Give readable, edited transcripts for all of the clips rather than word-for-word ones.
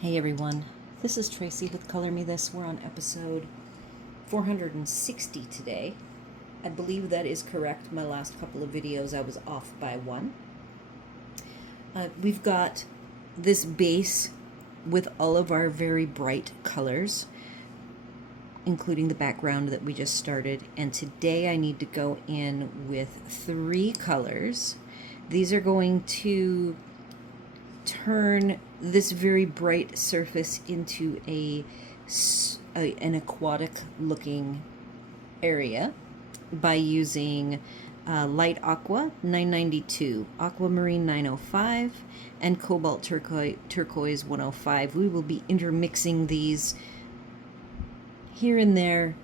Hey everyone, this is Tracy with Color Me This. We're on episode 460 today. I believe that is correct. My last couple of videos I was off by one. We've got this base with all of our very bright colors, including the background that we just started. And today I need to go in with 3 colors. These are going to turn this very bright surface into an aquatic looking area by using light aqua 992, aquamarine 905, and cobalt turquoise 105. We will be intermixing these here and there.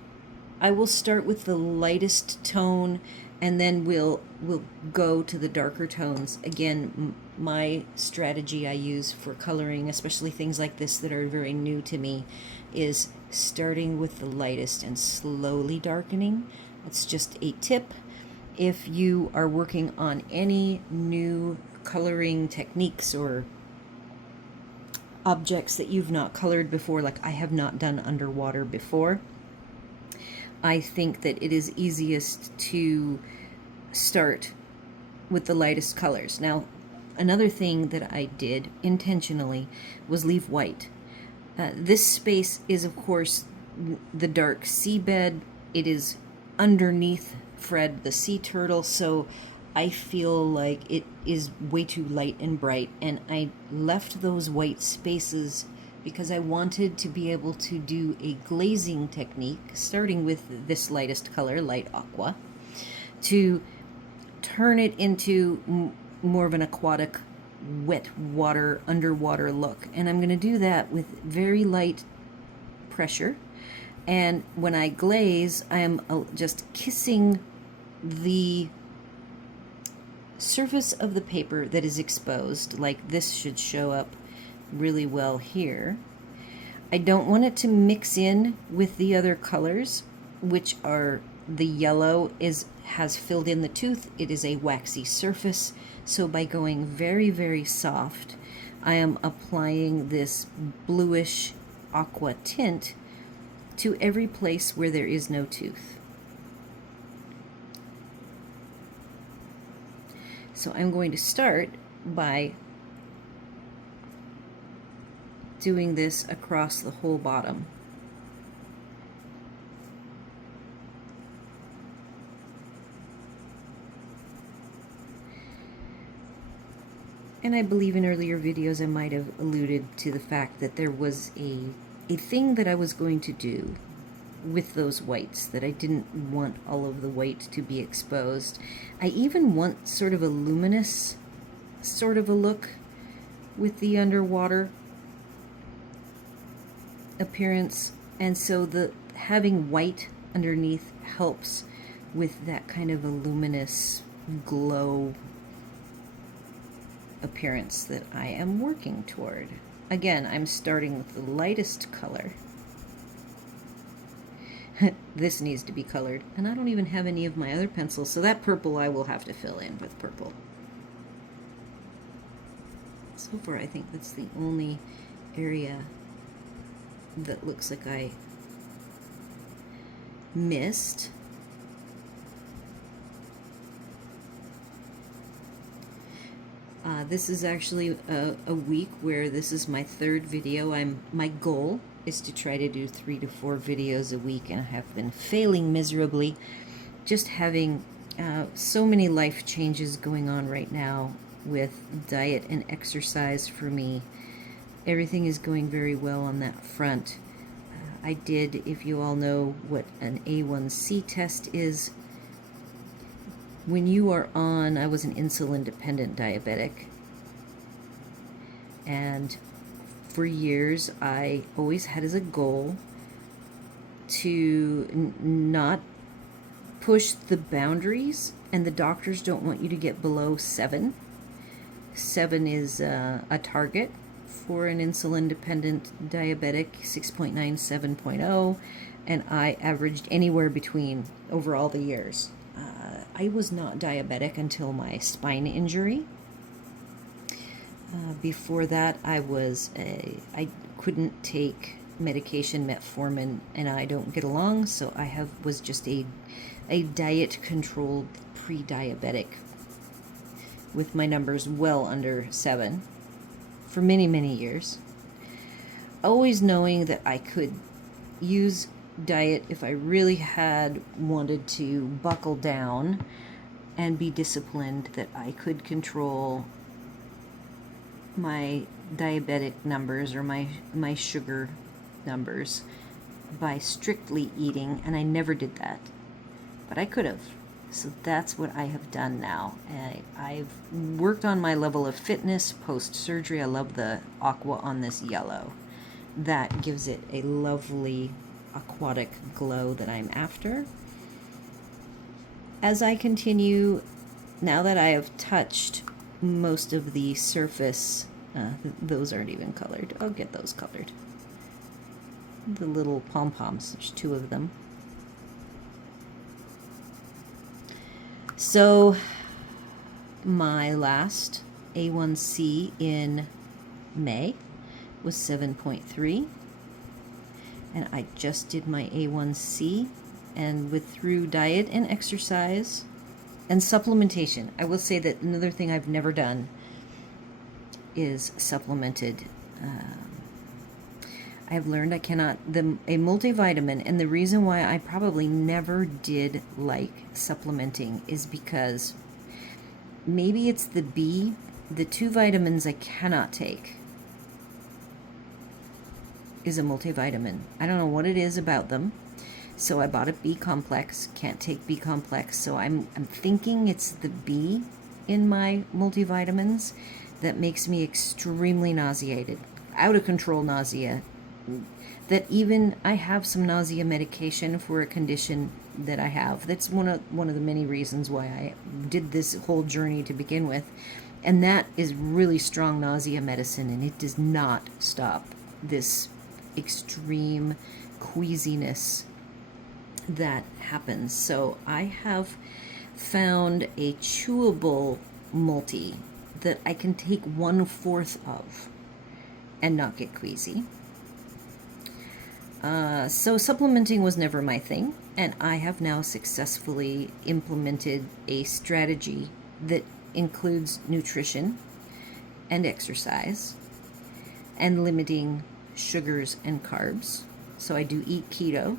I will start with the lightest tone and then we'll go to the darker tones. Again, my strategy I use for coloring, especially things like this that are very new to me, is starting with the lightest and slowly darkening. It's just a tip. If you are working on any new coloring techniques or objects that you've not colored before, like I have not done underwater before, I think that it is easiest to start with the lightest colors. Now, another thing that I did intentionally was leave white. This space is, of course, the dark seabed. It is underneath Fred the sea turtle, so I feel like it is way too light and bright, and I left those white spaces because I wanted to be able to do a glazing technique, starting with this lightest color, light aqua, to turn it into more of an aquatic, wet water, underwater look. And I'm going to do that with very light pressure. And when I glaze, I am just kissing the surface of the paper that is exposed. Like this should show up really well here. I don't want it to mix in with the other colors, which are the yellow has filled in the tooth. It is a waxy surface, so by going very, very soft, I am applying this bluish aqua tint to every place where there is no tooth. So I'm going to start by doing this across the whole bottom. And I believe in earlier videos I might have alluded to the fact that there was a thing that I was going to do with those whites, that I didn't want all of the white to be exposed. I even want sort of a luminous sort of a look with the underwater appearance, and so the having white underneath helps with that kind of a luminous glow appearance that I am working toward. Again, I'm starting with the lightest color. This needs to be colored, and I don't even have any of my other pencils, so that purple I will have to fill in with purple. So far I think that's the only area that looks like I missed. This is actually a week where this is my 3rd video. My goal is to try to do 3 to 4 videos a week, and I have been failing miserably. Just having so many life changes going on right now with diet and exercise for me. Everything is going very well on that front. I did, if you all know what an A1C test is, when you are on, I was an insulin-dependent diabetic, and for years I always had as a goal to not push the boundaries, and the doctors don't want you to get below 7. 7 is a target for an insulin-dependent diabetic, 6.9, 7.0, and I averaged anywhere between over all the years. I was not diabetic until my spine injury. Before that, I couldn't take medication. Metformin and I don't get along, so I was just a diet controlled pre-diabetic with my numbers well under 7 for many, many years. Always knowing that I could use diet if I really had wanted to buckle down and be disciplined, that I could control my diabetic numbers or my sugar numbers by strictly eating, and I never did that, but I could have. So that's what I have done now. I've worked on my level of fitness post-surgery. I love the aqua on this yellow. That gives it a lovely aquatic glow that I'm after. As I continue, now that I have touched most of the surface, those aren't even colored. I'll get those colored. The little pom-poms, there's 2 of them. So my last A1C in May was 7.3, and I just did my A1C, and through diet and exercise and supplementation. I will say that another thing I've never done is supplemented. I have learned I cannot, a multivitamin, and the reason why I probably never did like supplementing is because maybe it's the B, the 2 vitamins I cannot take is a multivitamin. I don't know what it is about them. So I bought a B complex, can't take B complex, so I'm thinking it's the B in my multivitamins that makes me extremely nauseated, out of control nausea, that even I have some nausea medication for a condition that I have. That's one of the many reasons why I did this whole journey to begin with, and that is really strong nausea medicine, and it does not stop this extreme queasiness that happens. So I have found a chewable multi that I can take 1/4 of and not get queasy. So supplementing was never my thing, and I have now successfully implemented a strategy that includes nutrition and exercise and limiting sugars and carbs. So I do eat keto,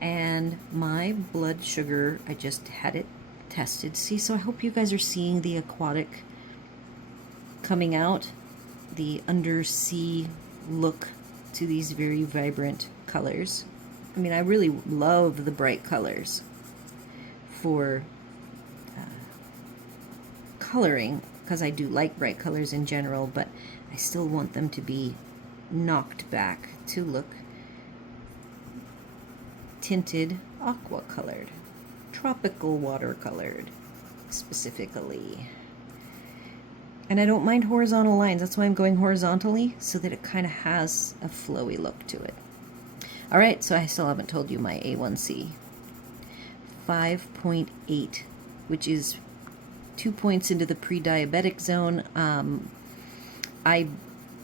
and my blood sugar, I just had it tested. See, so I hope you guys are seeing the aquatic coming out, the undersea look to these very vibrant colors. I mean, I really love the bright colors for coloring, because I do like bright colors in general, but I still want them to be knocked back to look tinted aqua colored, tropical watercolored specifically. And I don't mind horizontal lines. That's why I'm going horizontally, so that it kind of has a flowy look to it. All right, so I still haven't told you my A1C. 5.8, which is 2 points into the pre-diabetic zone. I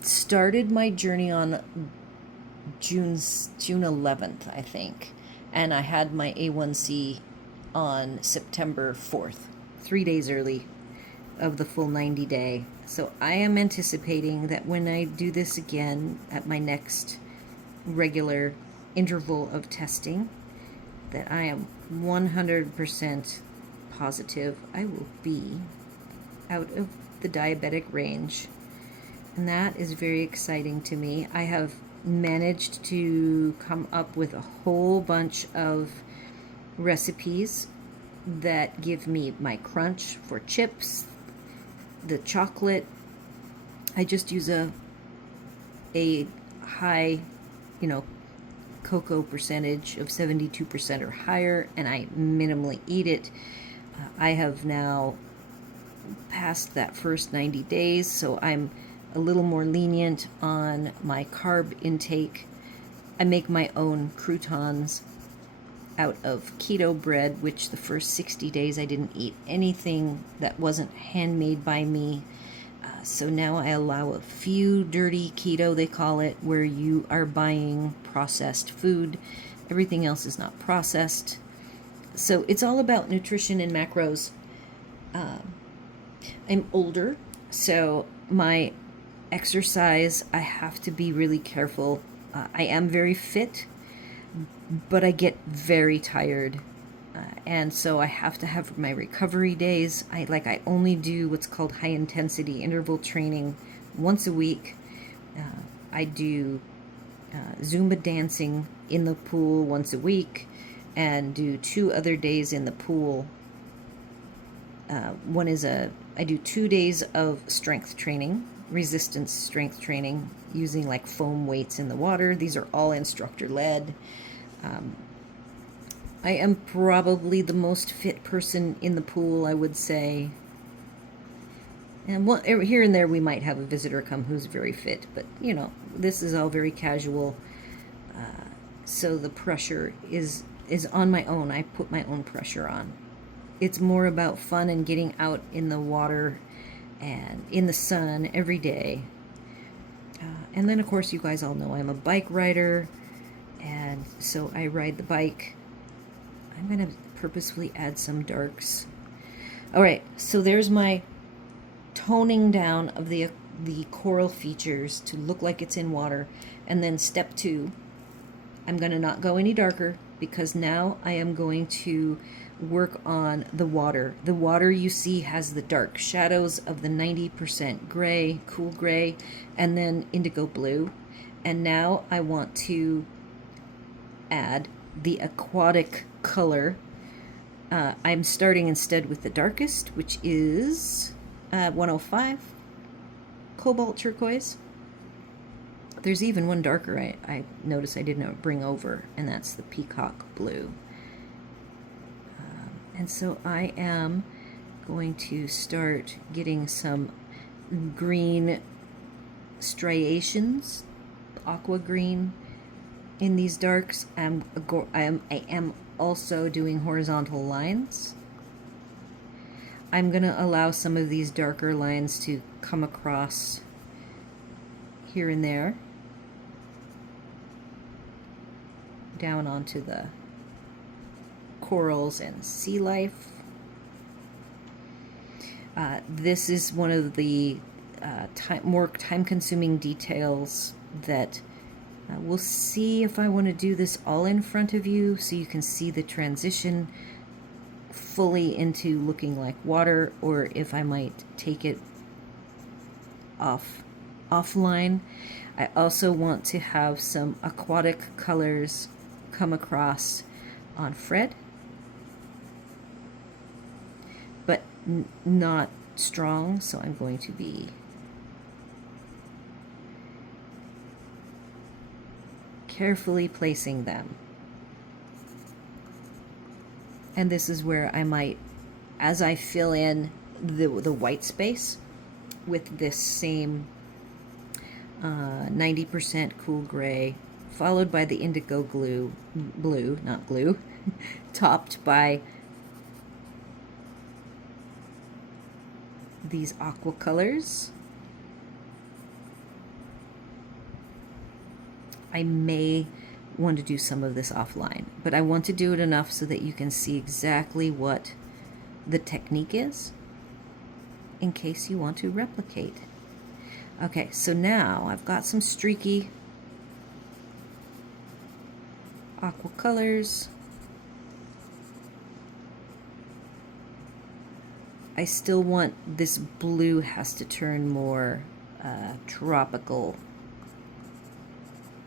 started my journey on June 11th, I think, and I had my A1C on September 4th, 3 days early of the full 90-day. So I am anticipating that when I do this again at my next regular interval of testing, that I am 100% positive I will be out of the diabetic range. And that is very exciting to me. I have managed to come up with a whole bunch of recipes that give me my crunch for chips, the chocolate. I just use a high, cocoa percentage of 72% or higher, and I minimally eat it. I have now passed that first 90 days, so I'm a little more lenient on my carb intake. I make my own croutons out of keto bread, which the first 60 days I didn't eat anything that wasn't handmade by me. So now I allow a few dirty keto, they call it, where you are buying processed food. Everything else is not processed. So it's all about nutrition and macros. I'm older, so my exercise, I have to be really careful. I am very fit, but I get very tired. And so I have to have my recovery days. I only do what's called high intensity interval training once a week. I do Zumba dancing in the pool once a week, and do 2 other days in the pool. I do 2 days of strength training, resistance strength training, using like foam weights in the water. These are all instructor led. I am probably the most fit person in the pool, I would say. And here and there we might have a visitor come who's very fit, but you know, this is all very casual. So the pressure is on my own. I put my own pressure on. It's more about fun and getting out in the water and in the sun every day. And then of course you guys all know I'm a bike rider, and so I ride the bike. I'm going to purposefully add some darks. All right, so there's my toning down of the coral features to look like it's in water. And then step 2, I'm going to not go any darker, because now I am going to work on the water. The water you see has the dark shadows of the 90% gray, cool gray, and then indigo blue. And now I want to add the aquatic color. I'm starting instead with the darkest, which is 105 cobalt turquoise. There's even one darker I noticed I didn't bring over, and that's the peacock blue. And so I am going to start getting some green striations, aqua green, in these darks. I am also doing horizontal lines. I'm going to allow some of these darker lines to come across here and there, down onto the corals and sea life. This is one of the more time-consuming details that we'll see if I want to do this all in front of you so you can see the transition fully into looking like water, or if I might take it offline. I also want to have some aquatic colors come across on Fred, but not strong, so I'm going to be carefully placing them. And this is where I might, as I fill in the white space with this same 90% cool gray, followed by the indigo blue, not glue, topped by these aqua colors. I may want to do some of this offline, but I want to do it enough so that you can see exactly what the technique is in case you want to replicate. Okay, so now I've got some streaky aqua colors. I still want this blue has to turn more tropical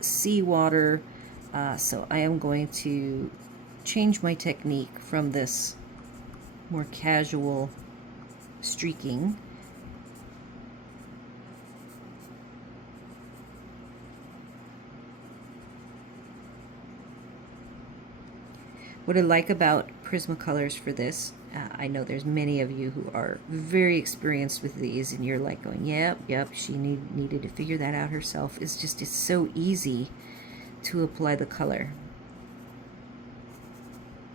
seawater, so I am going to change my technique from this more casual streaking what I like about Prismacolors for this, I know there's many of you who are very experienced with these, and you're like going, yep, she needed to figure that out herself. It's so easy to apply the color.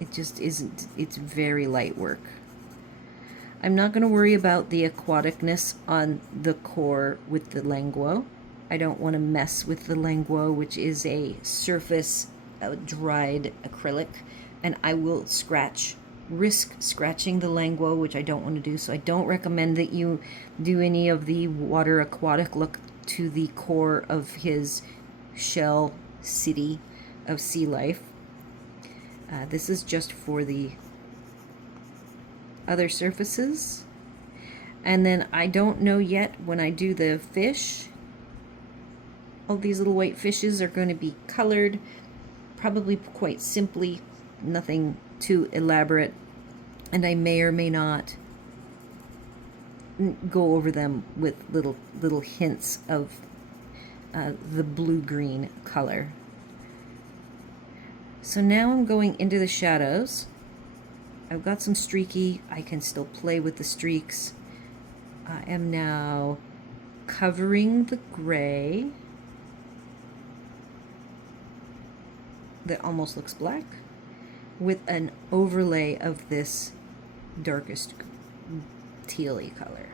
It just isn't, it's very light work. I'm not going to worry about the aquaticness on the core with the Languo. I don't want to mess with the Languo, which is a surface dried acrylic, and I will risk scratching the Languo, which I don't want to do. So I don't recommend that you do any of the water aquatic look to the core of his shell city of sea life. This is just for the other surfaces. And then I don't know yet when I do the fish. All these little white fishes are going to be colored, probably quite simply, nothing too elaborate, and I may or may not go over them with little hints of the blue-green color. So now I'm going into the shadows. I've got some streaky. I can still play with the streaks. I am now covering the gray that almost looks black with an overlay of this darkest tealy color.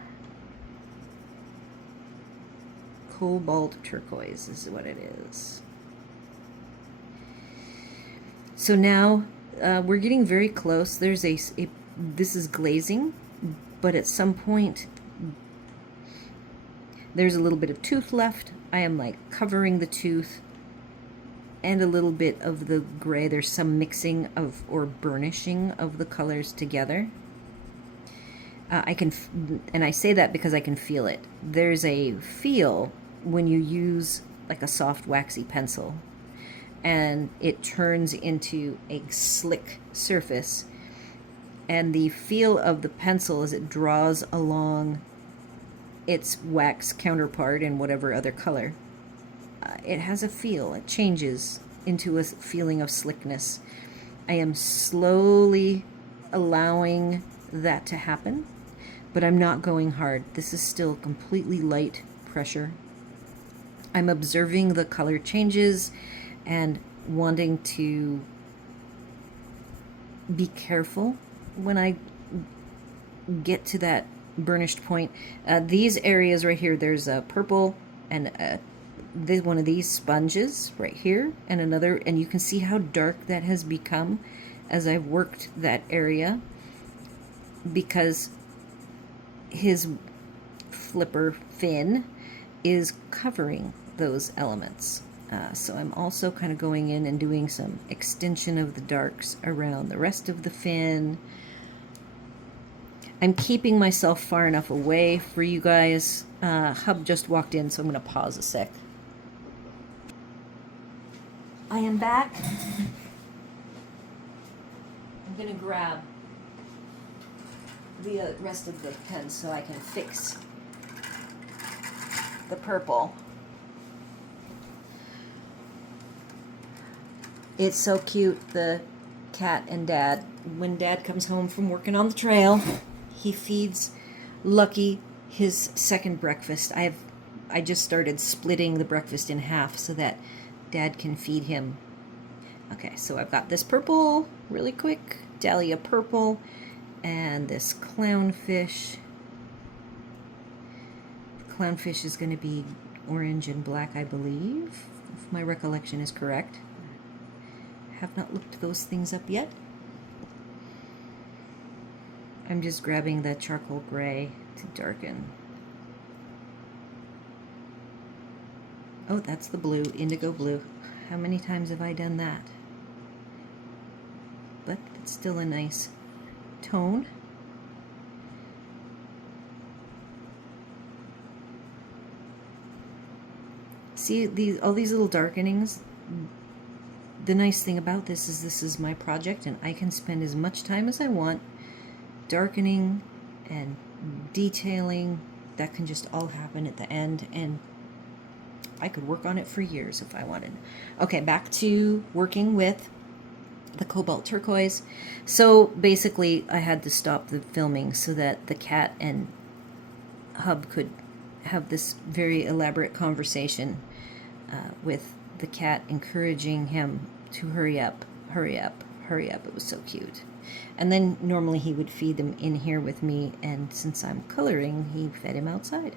Cobalt turquoise is what it is. So now we're getting very close. There's this is glazing, but at some point there's a little bit of tooth left. I am like covering the tooth and a little bit of the gray. There's some mixing of or burnishing of the colors together. And I say that because I can feel it. There's a feel when you use like a soft waxy pencil and it turns into a slick surface, and the feel of the pencil as it draws along its wax counterpart in whatever other color, it has a feel. It changes into a feeling of slickness. I am slowly allowing that to happen, but I'm not going hard. This is still completely light pressure. I'm observing the color changes and wanting to be careful when I get to that burnished point. These areas right here, there's a purple and one of these sponges right here and another, and you can see how dark that has become as I've worked that area, because his flipper fin is covering those elements. So I'm also kind of going in and doing some extension of the darks around the rest of the fin. I'm keeping myself far enough away for you guys. Hub just walked in, so I'm going to pause a sec. I am back. I'm going to grab the rest of the pen so I can fix the purple. It's so cute, the cat and Dad. When Dad comes home from working on the trail, he feeds Lucky his second breakfast. I just started splitting the breakfast in half so that Dad can feed him. Okay, so I've got this purple, really quick, dahlia purple, and this clownfish. The clownfish is going to be orange and black, I believe, if my recollection is correct. Have not looked those things up yet. I'm just grabbing the charcoal gray to darken. Oh, that's the blue, indigo blue. How many times have I done that? But it's still a nice tone. See all these little darkenings? The nice thing about this is my project, and I can spend as much time as I want darkening and detailing. That can just all happen at the end, and I could work on it for years if I wanted. Okay, back to working with the cobalt turquoise. So basically I had to stop the filming so that the cat and Hub could have this very elaborate conversation with the cat encouraging him to hurry up, hurry up, hurry up. It was so cute. And then normally he would feed them in here with me, and since I'm coloring, he fed him outside.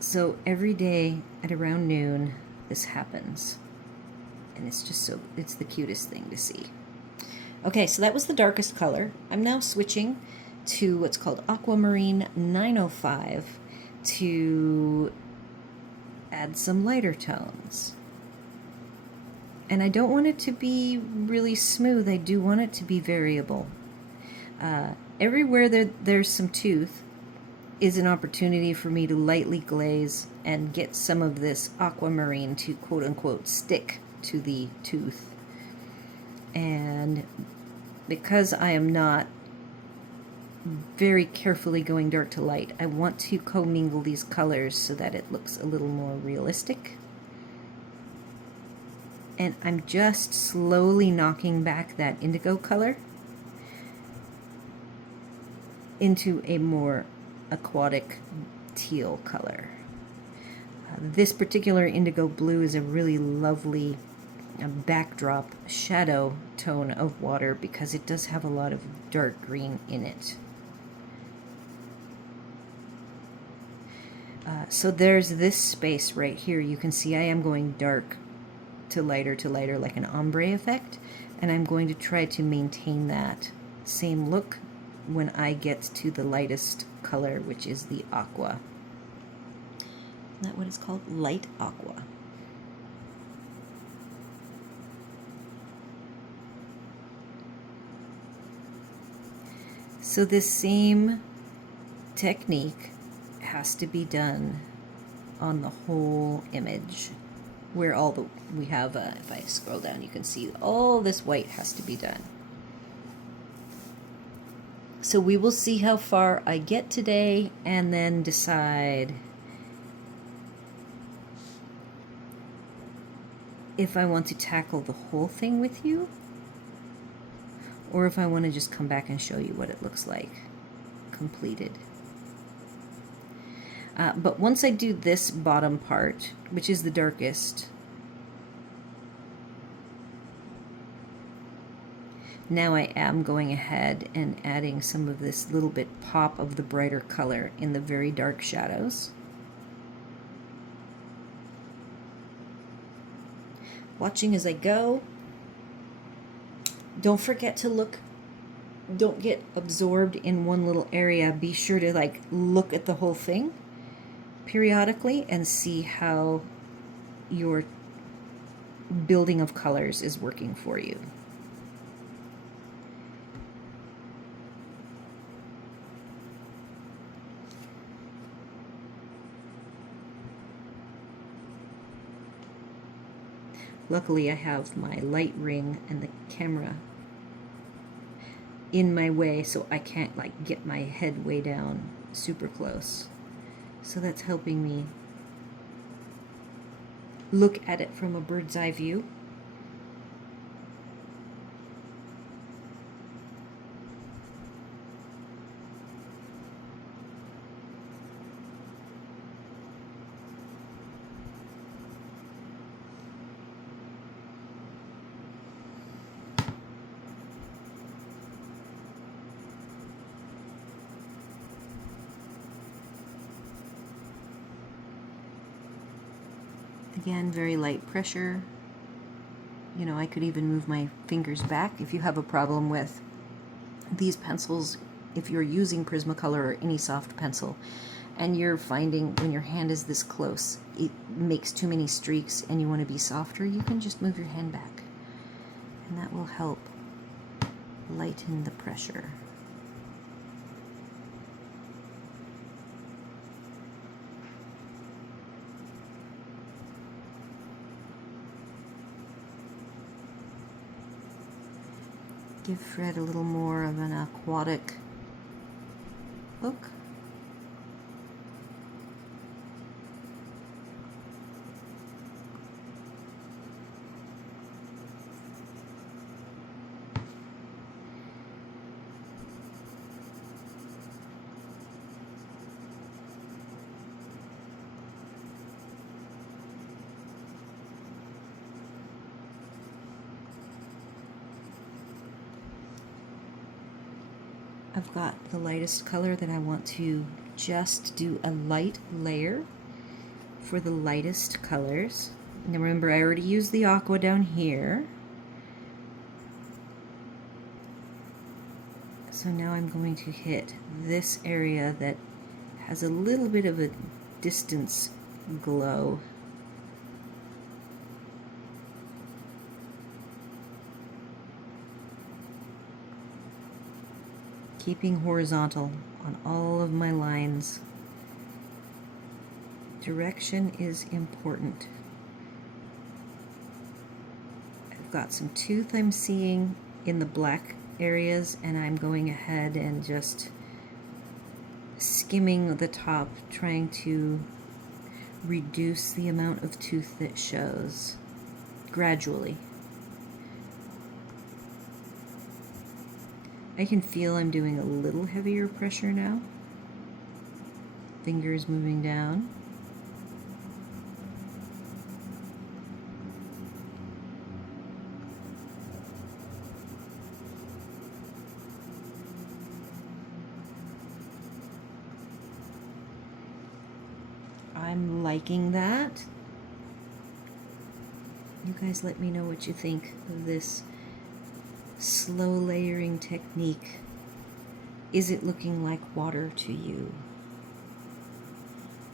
So every day at around noon, this happens. And it's just so, it's the cutest thing to see. Okay, so that was the darkest color. I'm now switching to what's called Aquamarine 905 to add some lighter tones. And I don't want it to be really smooth. I do want it to be variable. Everywhere there's some tooth is an opportunity for me to lightly glaze and get some of this aquamarine to quote-unquote stick to the tooth. And because I am not very carefully going dark to light, I want to commingle these colors so that it looks a little more realistic. And I'm just slowly knocking back that indigo color into a more aquatic teal color. This particular indigo blue is a really lovely backdrop shadow tone of water because it does have a lot of dark green in it. So there's this space right here. You can see I am going dark to lighter like an ombre effect, and I'm going to try to maintain that same look when I get to the lightest color, which is the aqua. Isn't that what it's called? Light aqua. So this same technique has to be done on the whole image, where all the we have, if I scroll down, you can see all this white has to be done. So we will see how far I get today and then decide if I want to tackle the whole thing with you or if I want to just come back and show you what it looks like completed. But once I do this bottom part, which is the darkest, now I am going ahead and adding some of this little bit pop of the brighter color in the very dark shadows. Watching as I go. Don't forget to look, don't get absorbed in one little area. Be sure to like look at the whole thing periodically and see how your building of colors is working for you. Luckily I have my light ring and the camera in my way so I can't like get my head way down super close. So that's helping me look at it from a bird's eye view. Again, very light pressure. You know, I could even move my fingers back. If you have a problem with these pencils, if you're using Prismacolor or any soft pencil, and you're finding when your hand is this close, it makes too many streaks and you want to be softer, you can just move your hand back. And that will help lighten the pressure. Give Fred a little more of an aquatic look. I've got the lightest color that I want to just do a light layer for the lightest colors. Now remember, I already used the aqua down here. So now I'm going to hit this area that has a little bit of a distance glow. Keeping horizontal on all of my lines. Direction is important. I've got some tooth I'm seeing in the black areas, and I'm going ahead and just skimming the top, trying to reduce the amount of tooth that shows gradually. I can feel I'm doing a little heavier pressure now. Fingers moving down. I'm liking that. You guys let me know what you think of this slow layering technique. Is it looking like water to you?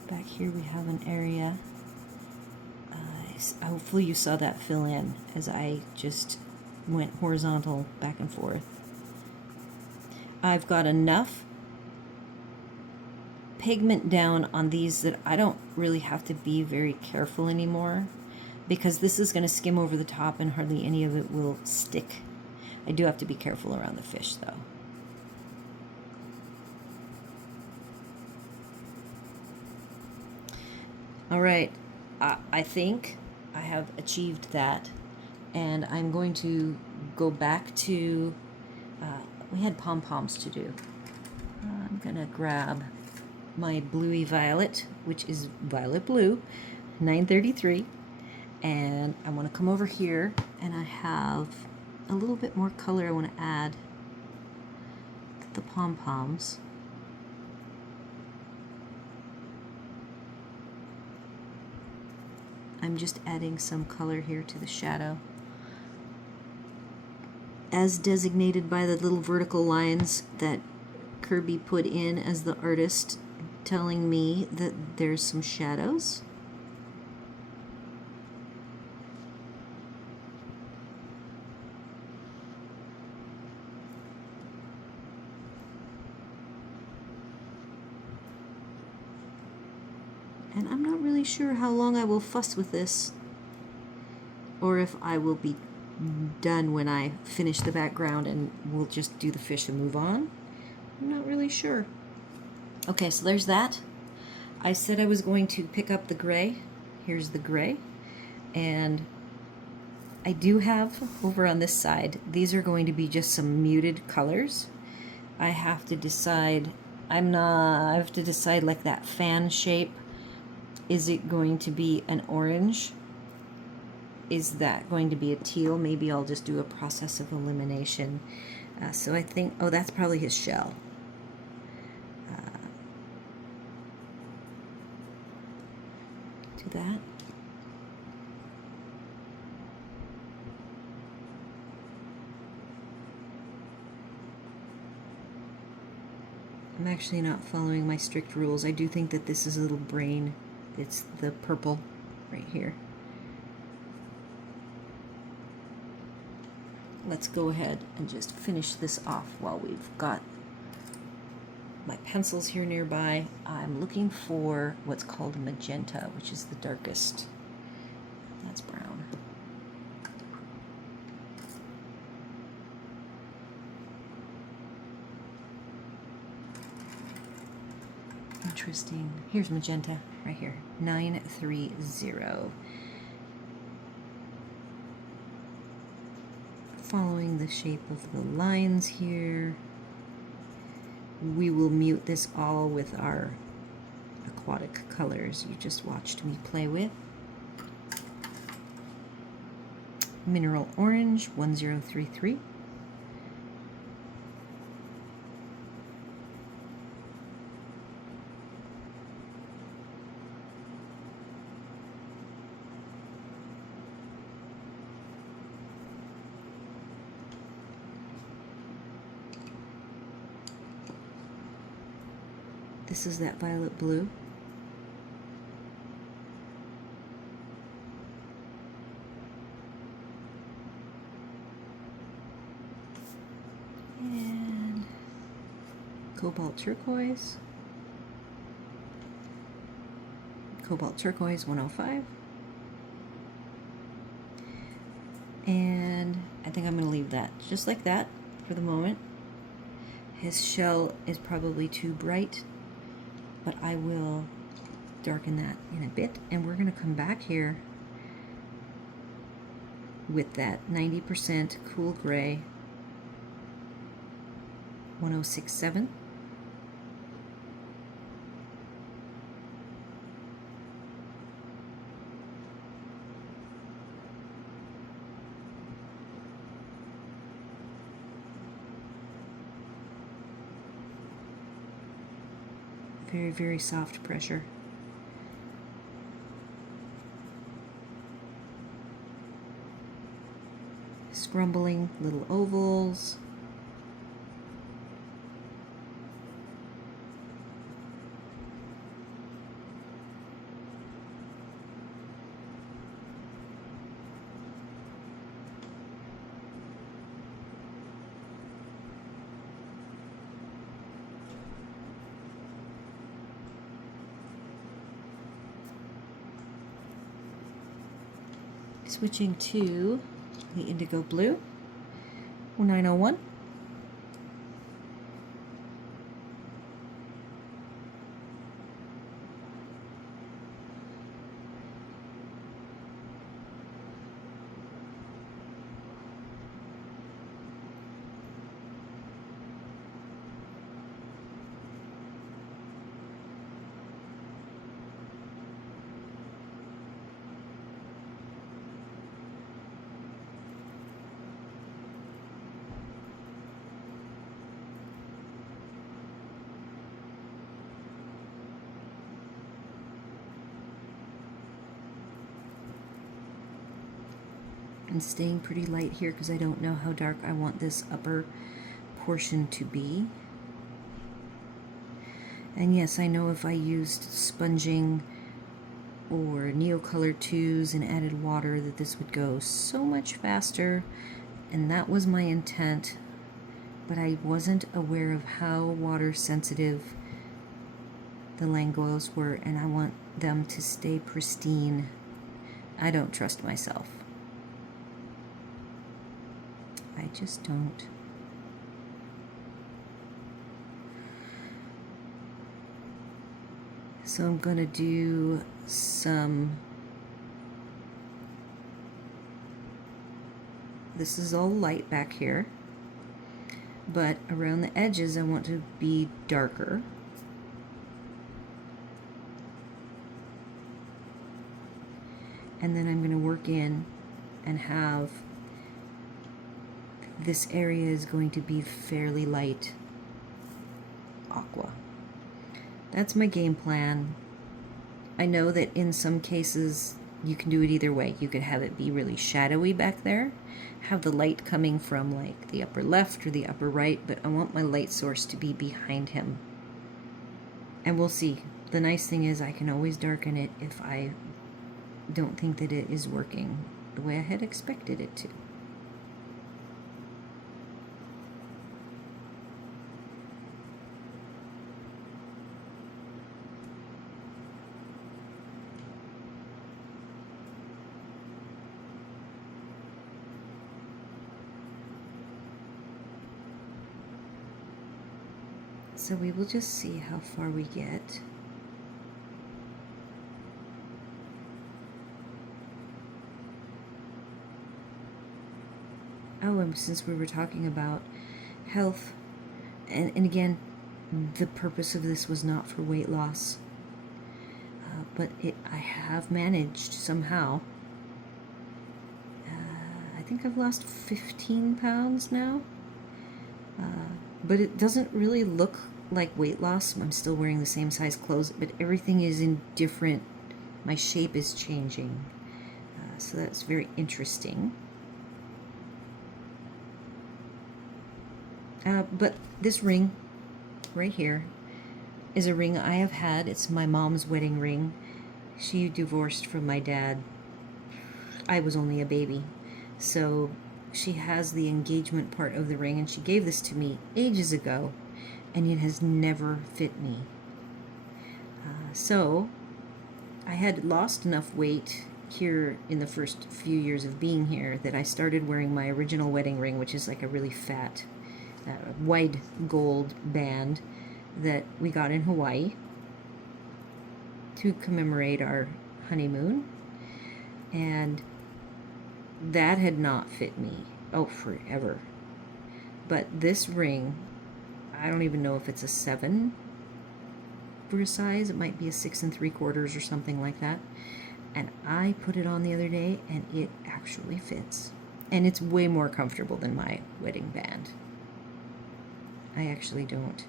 Back here we have an area. Hopefully you saw that fill in as I just went horizontal back and forth. I've got enough pigment down on these that I don't really have to be very careful anymore, because this is going to skim over the top and hardly any of it will stick. I do have to be careful around the fish though. All right, I think I have achieved that, and I'm going to go back to, we had pom-poms to do. I'm gonna grab my bluey violet, which is violet blue, 933, and I want to come over here, and I have a little bit more color I want to add to the pom-poms. I'm just adding some color here to the shadow, as designated by the little vertical lines that Kerby put in as the artist, telling me that there's some shadows. And I'm not really sure how long I will fuss with this, or if I will be done when I finish the background and we'll just do the fish and move on. I'm not really sure. Okay, so there's that. I said I was going to pick up the gray. Here's the gray. And I do have over on this side, these are going to be just some muted colors. I have to decide, I have to decide like that fan shape. Is it going to be an orange? Is that going to be a teal? Maybe I'll just do a process of elimination. So I think, oh, that's probably his shell. Do that. I'm actually not following my strict rules. I do think that this is a little brain. It's the purple right here. Let's go ahead and just finish this off while we've got my pencils here nearby. I'm looking for what's called magenta, which is the darkest. That's brown. Interesting. Here's magenta right here, 930. Following the shape of the lines here. We will mute this all with our aquatic colors you just watched me play with. Mineral orange, 1033. This is that violet blue. And cobalt turquoise. Cobalt turquoise 105. And I think I'm going to leave that just like that for the moment. His shell is probably too bright, but I will darken that in a bit, and we're going to come back here with that 90% cool gray 1067. Very, very soft pressure. Scrumbling little ovals. Switching to the indigo blue, 901. And staying pretty light here because I don't know how dark I want this upper portion to be. And yes, I know if I used sponging or Neocolor 2s and added water that this would go so much faster, and that was my intent, but I wasn't aware of how water sensitive the Langoils were, and I want them to stay pristine. I don't trust myself. I just don't. So I'm going to do some, this is all light back here, but around the edges I want to be darker. And then I'm going to work in and have this area is going to be fairly light aqua. That's my game plan. I know that in some cases you can do it either way. You could have it be really shadowy back there, have the light coming from like the upper left or the upper right, but I want my light source to be behind him. And we'll see. The nice thing is I can always darken it if I don't think that it is working the way I had expected it to. So we will just see how far we get. Oh, and since we were talking about health, and again, the purpose of this was not for weight loss, but I have managed somehow. I think I've lost 15 pounds now, but it doesn't really look like weight loss. I'm still wearing the same size clothes, but everything is in different, my shape is changing, so that's very interesting. But this ring right here, is a ring I have had. It's my mom's wedding ring. She divorced from my dad. I was only a baby. So she has the engagement part of the ring, and she gave this to me ages ago, and it has never fit me. So I had lost enough weight here in the first few years of being here that I started wearing my original wedding ring, which is like a really fat, wide gold band that we got in Hawaii to commemorate our honeymoon. And that had not fit me, forever. But this ring, I don't even know if it's a 7 for a size. It might be a 6 3/4 or something like that. And I put it on the other day, and it actually fits. And it's way more comfortable than my wedding band. I actually don't.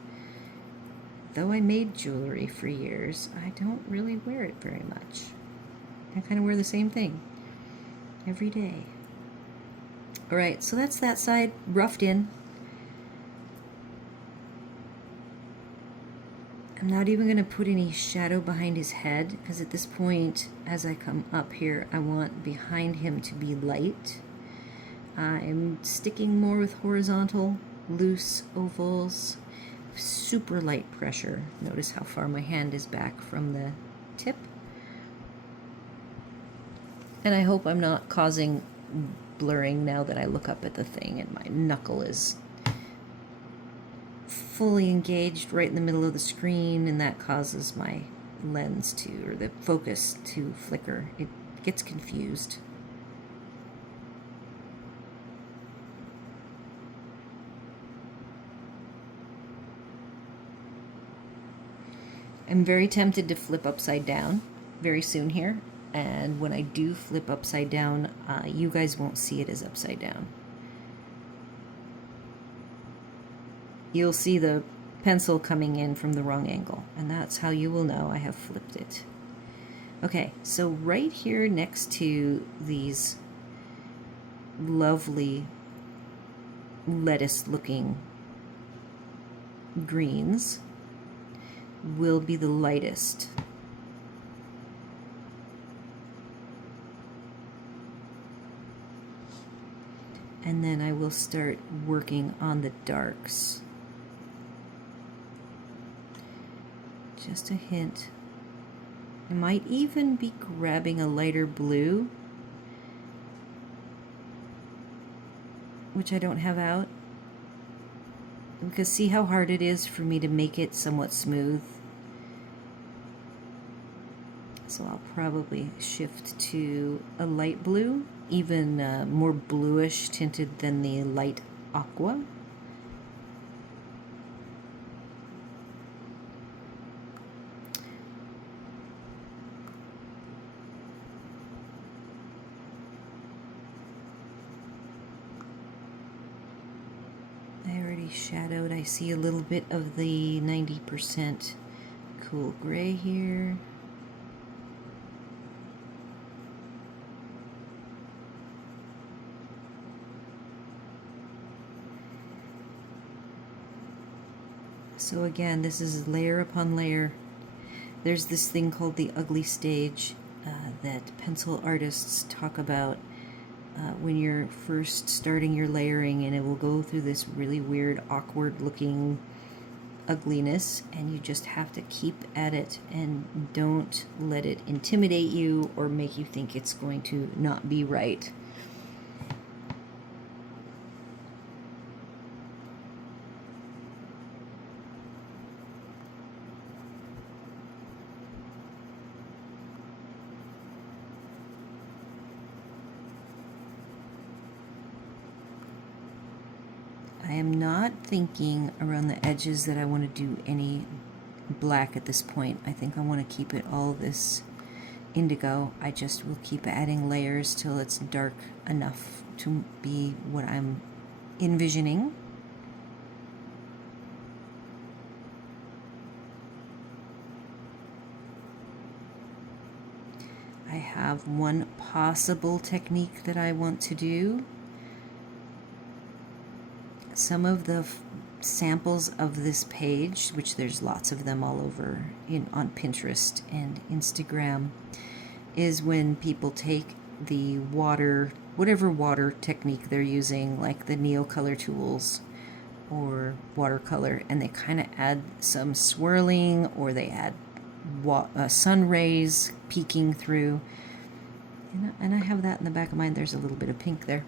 Though I made jewelry for years, I don't really wear it very much. I kind of wear the same thing every day. All right, so that's that side roughed in. I'm not even going to put any shadow behind his head, because at this point, as I come up here, I want behind him to be light. I'm sticking more with horizontal, loose ovals, super light pressure. Notice how far my hand is back from the tip. And I hope I'm not causing blurring now that I look up at the thing and my knuckle is fully engaged right in the middle of the screen, and that causes my lens to, or the focus to flicker. It gets confused. I'm very tempted to flip upside down very soon here, and when I do flip upside down, you guys won't see it as upside down. You'll see the pencil coming in from the wrong angle, and that's how you will know I have flipped it. Okay, so right here next to these lovely lettuce-looking greens will be the lightest. And then I will start working on the darks. Just a hint. I might even be grabbing a lighter blue, which I don't have out, because see how hard it is for me to make it somewhat smooth. So I'll probably shift to a light blue, even more bluish tinted than the light aqua. Shadowed. I see a little bit of the 90% cool gray here. So again, this is layer upon layer. There's this thing called the ugly stage that pencil artists talk about. When you're first starting your layering, and it will go through this really weird, awkward looking ugliness, and you just have to keep at it and don't let it intimidate you or make you think it's going to not be right. I am not thinking around the edges that I want to do any black at this point. I think I want to keep it all this indigo. I just will keep adding layers till it's dark enough to be what I'm envisioning. I have one possible technique that I want to do. Some of the samples of this page, which there's lots of them all over on Pinterest and Instagram, is when people take the water, whatever water technique they're using, like the Neocolor tools or watercolor, and they kind of add some swirling, or they add sun rays peeking through. And I have that in the back of mind. There's a little bit of pink there.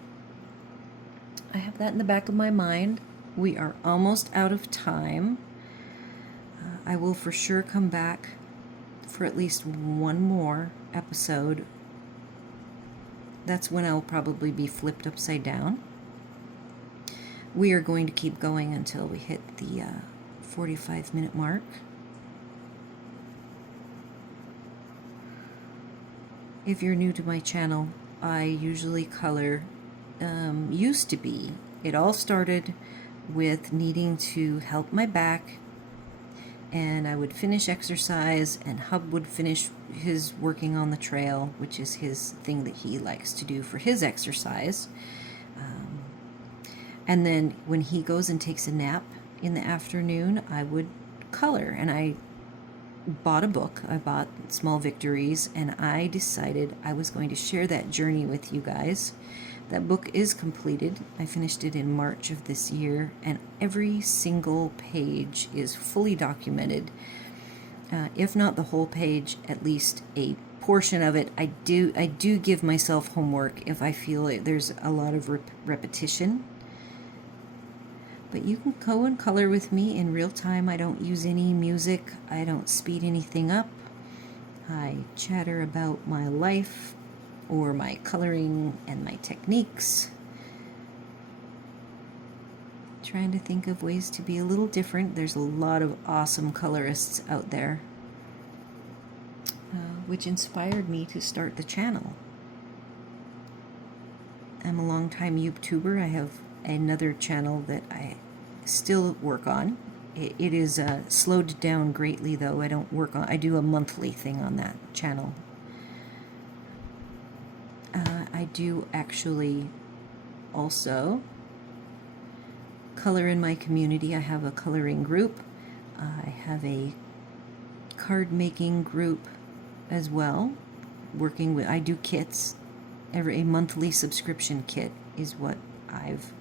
I have that in the back of my mind. We are almost out of time. I will for sure come back for at least one more episode. That's when I'll probably be flipped upside down. We are going to keep going until we hit the 45-minute mark. If you're new to my channel, I usually color, used to be. It all started with needing to help my back, and I would finish exercise, and Hub would finish his working on the trail, which is his thing that he likes to do for his exercise. And then when he goes and takes a nap in the afternoon, I would color. And I bought a book. I bought Small Victories, and I decided I was going to share that journey with you guys. That book is completed. I finished it in March of this year, and every single page is fully documented. If not the whole page, at least a portion of it. I do give myself homework if I feel there's a lot of repetition. But you can go and color with me in real time. I don't use any music. I don't speed anything up. I chatter about my life or my coloring and my techniques. Trying to think of ways to be a little different. There's a lot of awesome colorists out there, which inspired me to start the channel. I'm a long-time YouTuber. I have another channel that I still work on. It is slowed down greatly, though. I do a monthly thing on that channel. I do actually also color in my community. I have a coloring group. I have a card making group as well. I do kits. A monthly subscription kit is what I've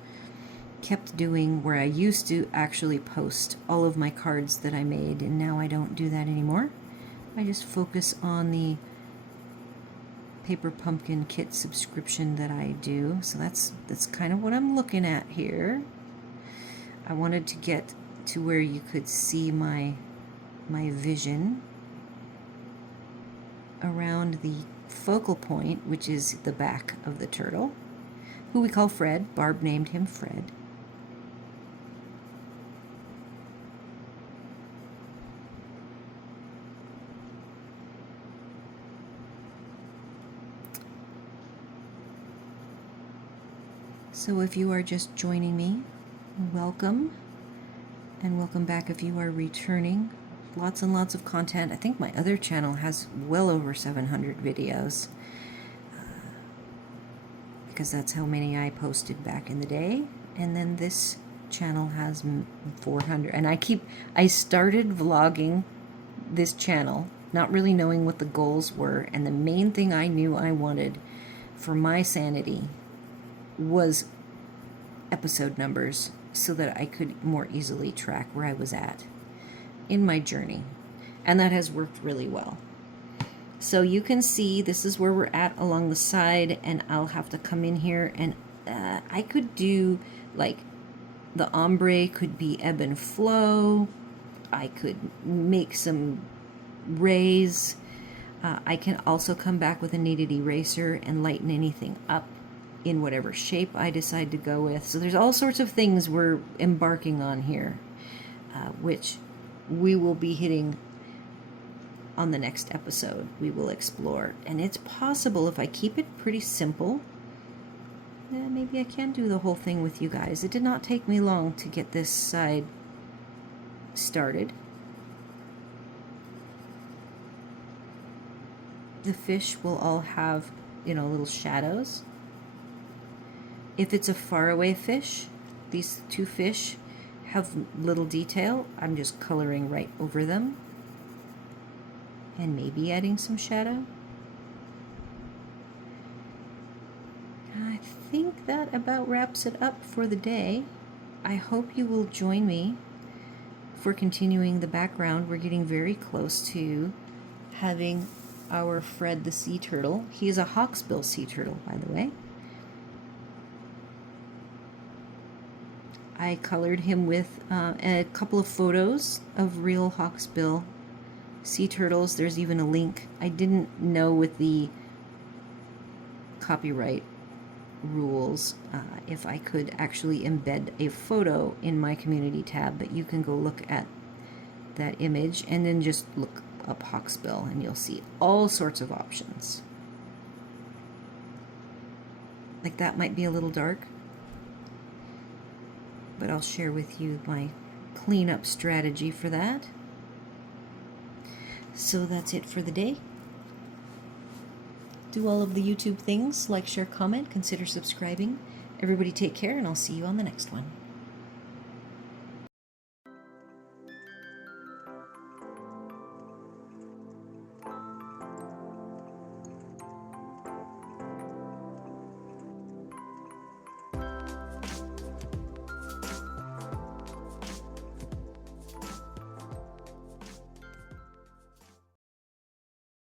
kept doing, where I used to actually post all of my cards that I made, and now I don't do that anymore. I just focus on the paper pumpkin kit subscription that I do. So that's kind of what I'm looking at here. I wanted to get to where you could see my vision around the focal point, which is the back of the turtle, who we call Fred. Barb named him Fred. So if you are just joining me, welcome, and welcome back if you are returning. Lots and lots of content. I think my other channel has well over 700 videos, because that's how many I posted back in the day. And then this channel has 400. And I started vlogging this channel not really knowing what the goals were, and the main thing I knew I wanted for my sanity was episode numbers, so that I could more easily track where I was at in my journey. And that has worked really well. So you can see this is where we're at along the side, and I'll have to come in here and I could do, like, the ombre could be ebb and flow. I could make some rays. I can also come back with a kneaded eraser and lighten anything up in whatever shape I decide to go with. So there's all sorts of things we're embarking on here, which we will be hitting on the next episode. We will explore. And it's possible, if I keep it pretty simple, maybe I can do the whole thing with you guys. It did not take me long to get this side started. The fish will all have, little shadows. If it's a faraway fish, these two fish have little detail, I'm just coloring right over them and maybe adding some shadow. I think that about wraps it up for the day. I hope you will join me for continuing the background. We're getting very close to having our Fred the sea turtle. He is a hawksbill sea turtle, by the way. I colored him with a couple of photos of real hawksbill sea turtles. There's even a link. I didn't know with the copyright rules if I could actually embed a photo in my community tab, but you can go look at that image and then just look up hawksbill and you'll see all sorts of options. Like that might be a little dark, but I'll share with you my cleanup strategy for that. So that's it for the day. Do all of the YouTube things, like, share, comment, consider subscribing. Everybody take care, and I'll see you on the next one.